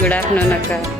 Good afternoon अक्का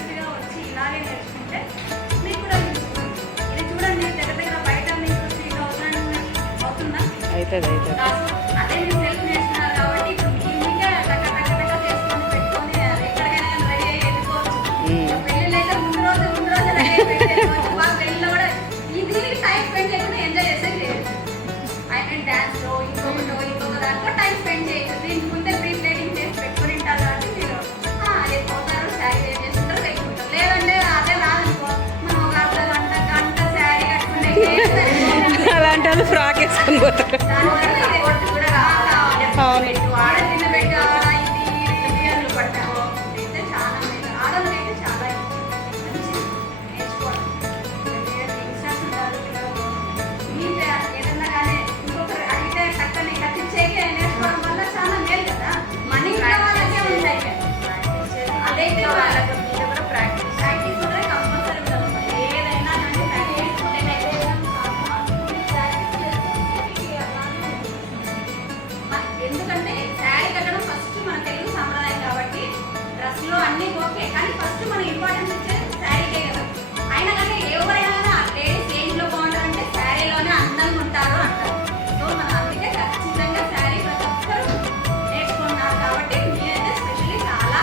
అలాగే నేర్చుకుంటే మీకు కూడా ఇది చూడండి దగ్గర దగ్గర బయట మీకు త్రీ థౌసండ్ అవుతుందా అవుతుంది. వేసుకొని పోతారు ఓకే కానీ ఫస్ట్ మనం ఇంపార్టెన్స్ ఇచ్చేది శారీకే అయినా కానీ ఎవరైనా లేడీస్ శారీలోనే అందంగా ఉంటారు సో మనం ఖచ్చితంగా శారీ ప్రతి కాబట్టి మీరైతే చాలా